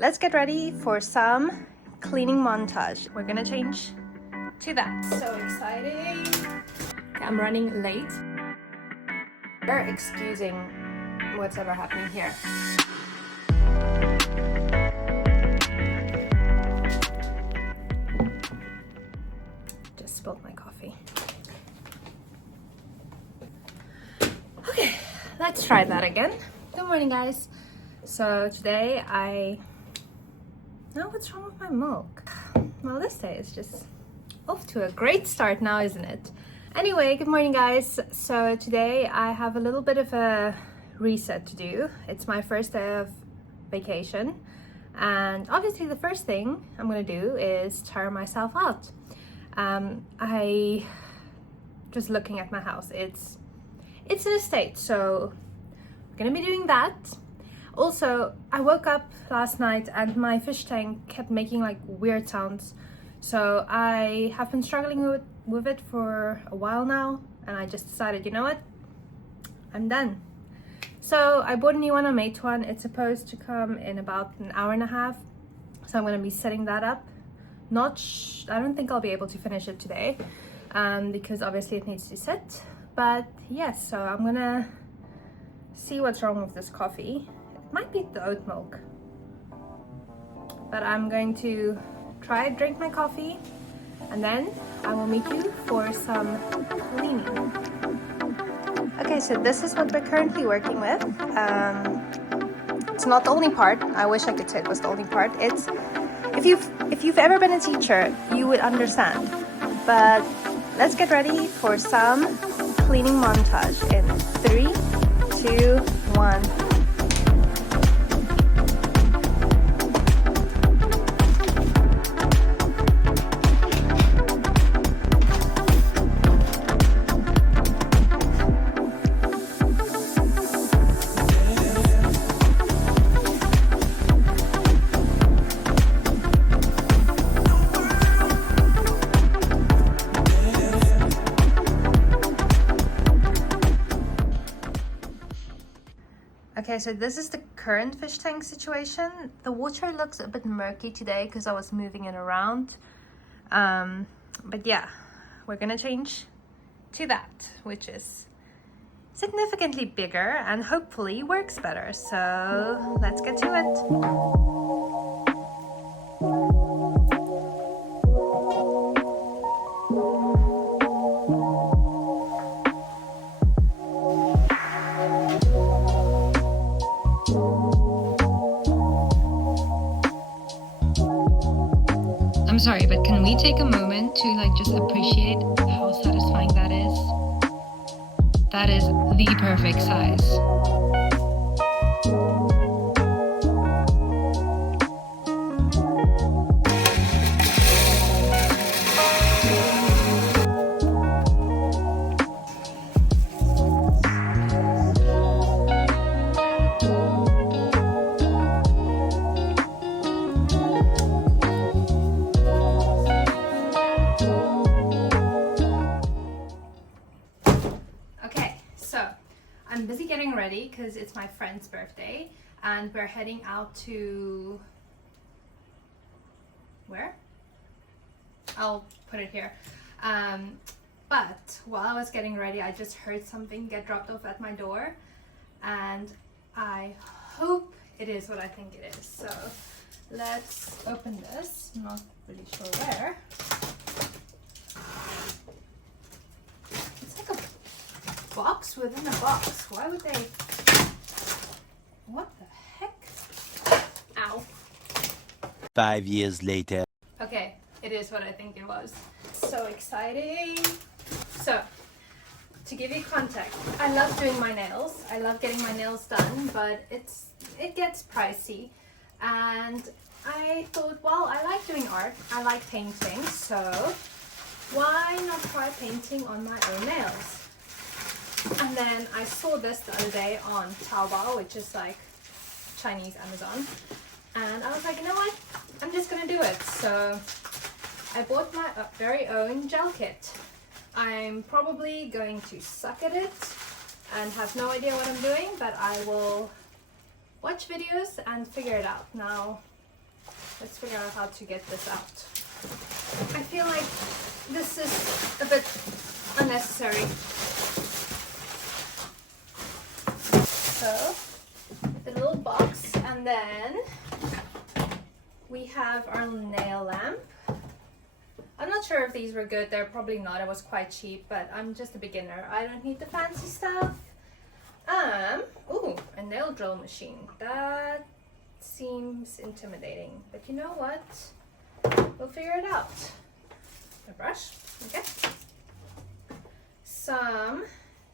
let's get ready for some cleaning montage. We're gonna change to that. So exciting. Okay, I'm running late. They're excusing what's ever happening here. Just spilled my coffee. Okay, let's try that again. Good morning, guys. So today what's wrong with my milk? Well, this day is just off to a great start now, isn't it? Anyway, good morning, guys. So today I have a little bit of a reset to do. It's my first day of vacation, and obviously the first thing I'm gonna do is tire myself out. I just looking at my house, it's in a state, so we're gonna be doing that. Also, I woke up last night and my fish tank kept making like weird sounds, so I have been struggling with it for a while now, and I just decided, you know what, I'm done. So I bought a new one on Meituan. It's supposed to come in about an hour and a half, so I'm gonna be setting that up. I don't think I'll be able to finish it today, because obviously it needs to sit. But yes, so I'm gonna see what's wrong with this coffee. It might be the oat milk, but I'm going to drink my coffee, and then I will meet you for some cleaning. Okay, so this is what we're currently working with. It's not the only part. I wish I could say it was the only part. It's if you've ever been a teacher, you would understand. But let's get ready for some cleaning montage in 3, 2, 1. Okay, so this is the current fish tank situation. The water looks a bit murky today because I was moving it around. But yeah, we're gonna change to that, which is significantly bigger and hopefully works better. So let's get to it. I'm sorry, but can we take a moment to just appreciate how satisfying that is? That is the perfect size. I'm busy getting ready because it's my friend's birthday and we're heading out to where? I'll put it here. But while I was getting ready, I just heard something get dropped off at my door, and I hope it is what I think it is. So let's open this. I'm not really sure where. Box within a box. Why would they? What the heck? Ow. 5 years later. Okay, it is what I think it was. So exciting. So, to give you context, I love doing my nails. I love getting my nails done, but it gets pricey. And I thought, well, I like doing art. I like painting, so why not try painting on my own nails? And then I saw this the other day on Taobao, which is like Chinese Amazon, and I was like, you know what, I'm just gonna do it. So I bought my very own gel kit. I'm probably going to suck at it and have no idea what I'm doing, but I will watch videos and figure it out. Now, Let's figure out how to get this out. I feel like this is a bit unnecessary. So, the little box, and then we have our nail lamp. I'm not sure if these were good. They're probably not. It was quite cheap, but I'm just a beginner. I don't need the fancy stuff. Ooh, a nail drill machine. That seems intimidating, but you know what? We'll figure it out. A brush, okay. Some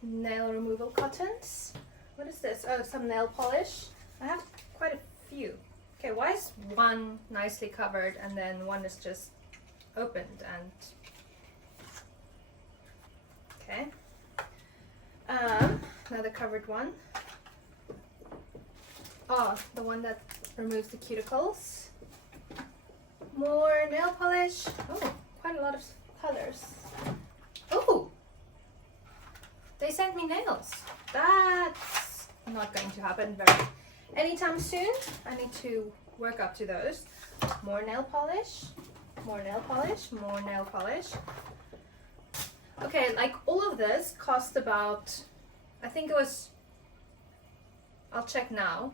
nail removal cottons. What is this? Oh, some nail polish. I have quite a few. Okay, why is one nicely covered and then one is just opened and okay. Another covered one. Oh, the one that removes the cuticles. More nail polish. Oh, quite a lot of colors. Oh, they sent me nails. That's not going to happen anytime soon. I need to work up to those. More nail polish. More nail polish, more nail polish. Okay, like all of this cost about, I think it was, I'll check now,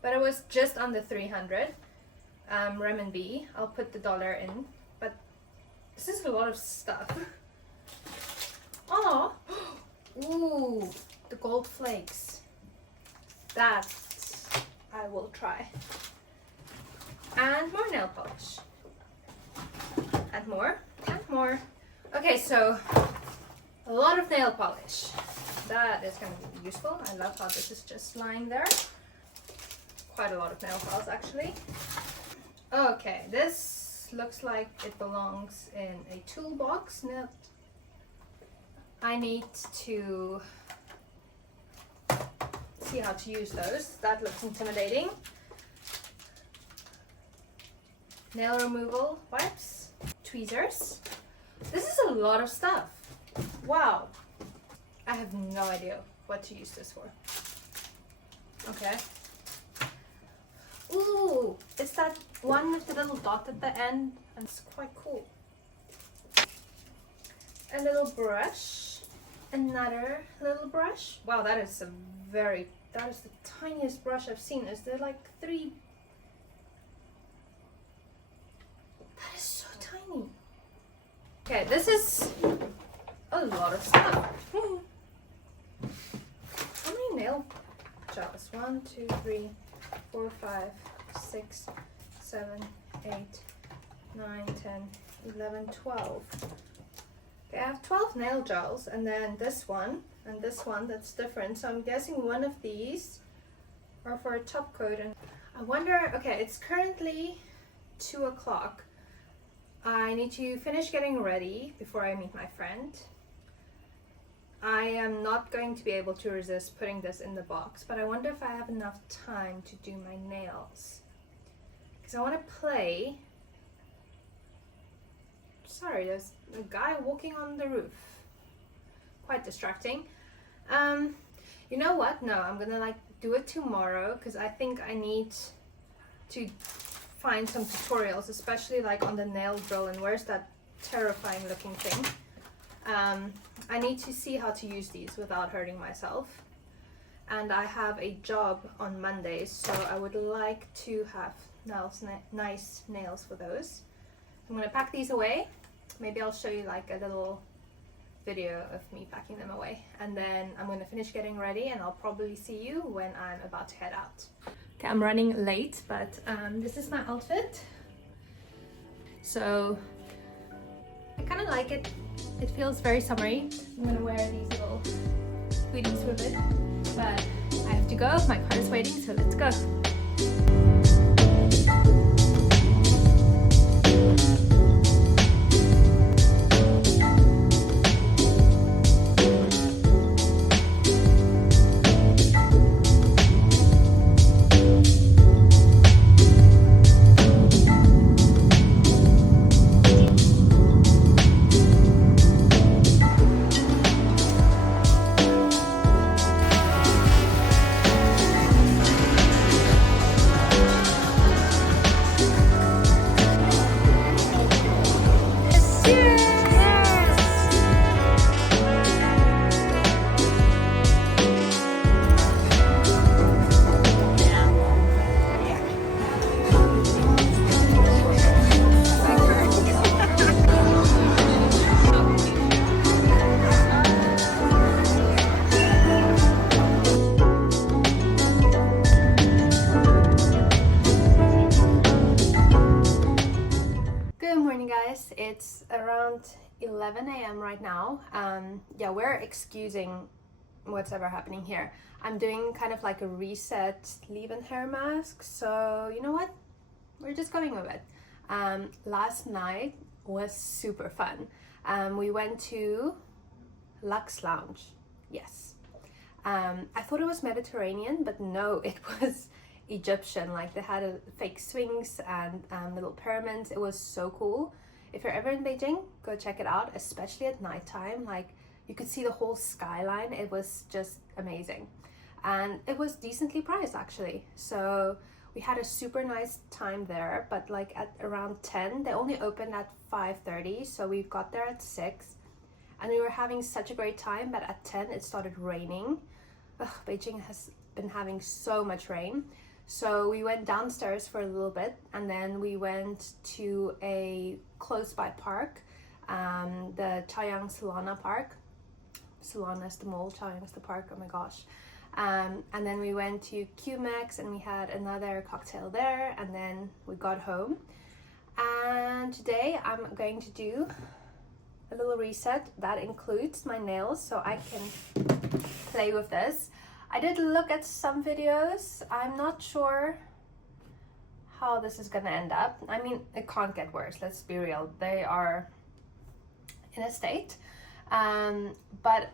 but it was just under 300 renminbi. I'll put the dollar in, but this is a lot of stuff. Oh, ooh, the gold flakes. That I will try. And more nail polish. And more, and more. Okay, so a lot of nail polish. That is going to be useful. I love how this is just lying there. Quite a lot of nail files actually. Okay, this looks like it belongs in a toolbox. Now I need to see how to use those. That looks intimidating. Nail removal wipes, tweezers. This is a lot of stuff. Wow. I have no idea what to use this for. Okay. Ooh, it's that one with the little dot at the end, and it's quite cool. A little brush, another little brush. Wow, that is the tiniest brush I've seen. Is there like 3? That is so tiny. Okay, this is a lot of stuff. How many nail jars? 1, 2, 3, 4, 5, 6, 7, 8, 9, 10, 11, 12. Okay, I have 12 nail gels, and then this one and this one that's different. So I'm guessing one of these are for a top coat. And I wonder, okay, it's currently 2 o'clock. I need to finish getting ready before I meet my friend. I am not going to be able to resist putting this in the box, but I wonder if I have enough time to do my nails. Because I want to play. Sorry, there's a guy walking on the roof. Quite distracting. You know what? No, I'm gonna like do it tomorrow because I think I need to find some tutorials, especially like on the nail drill. And where's that terrifying looking thing? I need to see how to use these without hurting myself. And I have a job on Mondays, so I would like to have nice nails for those. I'm gonna pack these away. Maybe I'll show you like a little video of me packing them away. And then I'm gonna finish getting ready and I'll probably see you when I'm about to head out. Okay, I'm running late, but this is my outfit. So I kind of like it. It feels very summery. I'm gonna wear these little booties for a bit, but I have to go. My car is waiting, so let's go. morning, guys. It's around 11 a.m. right now. Yeah, we're excusing what's ever happening here. I'm doing kind of like a reset leave-in hair mask, so you know what? We're just going with it. Last night was super fun. We went to Luxe Lounge. Yes. I thought it was Mediterranean, but no, it was Egyptian. Like they had fake swings and little pyramids. It was so cool. If you're ever in Beijing, go check it out, especially at nighttime. Like you could see the whole skyline. It was just amazing. And it was decently priced actually. So we had a super nice time there, but like at around 10, they only opened at 5:30. So we got there at 6 and we were having such a great time, but at 10 it started raining. Ugh, Beijing has been having so much rain. So we went downstairs for a little bit and then we went to a close by park, the Chaoyang Solana Park. Solana is the mall, Chaoyang is the park, oh my gosh. And then we went to QMax and we had another cocktail there and then we got home. And today I'm going to do a little reset that includes my nails so I can play with this. I did look at some videos. I'm not sure how this is gonna end up. I mean, it can't get worse, let's be real. They are in a state. But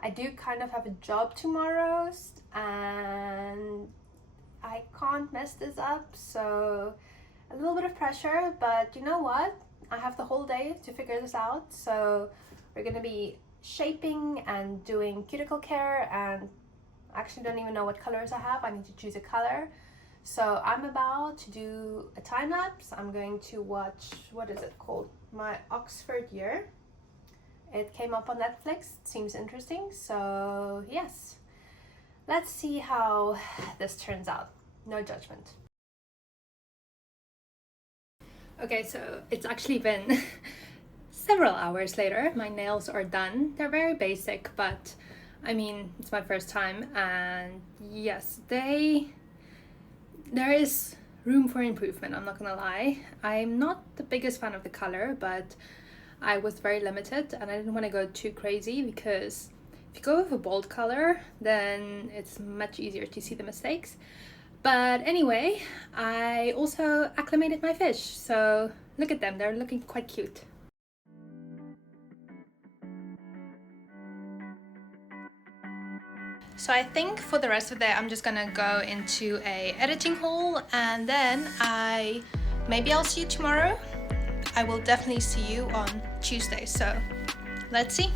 I do kind of have a job tomorrow and I can't mess this up. So a little bit of pressure, but you know what? I have the whole day to figure this out. So we're gonna be shaping and doing cuticle care, and I actually don't even know what colors I have. I need to choose a color. So I'm about to do a time lapse. I'm going to watch, what is it called? My Oxford Year. It came up on Netflix. It seems interesting. So yes, let's see how this turns out. No judgment. Okay, so it's actually been several hours later. My nails are done. They're very basic, but I mean, it's my first time, and yes, there is room for improvement, I'm not gonna lie. I'm not the biggest fan of the color, but I was very limited and I didn't want to go too crazy, because if you go with a bold color, then it's much easier to see the mistakes. But anyway, I also acclimated my fish, so look at them, they're looking quite cute. So I think for the rest of the day, I'm just gonna go into a editing hall, and then maybe I'll see you tomorrow. I will definitely see you on Tuesday, so let's see.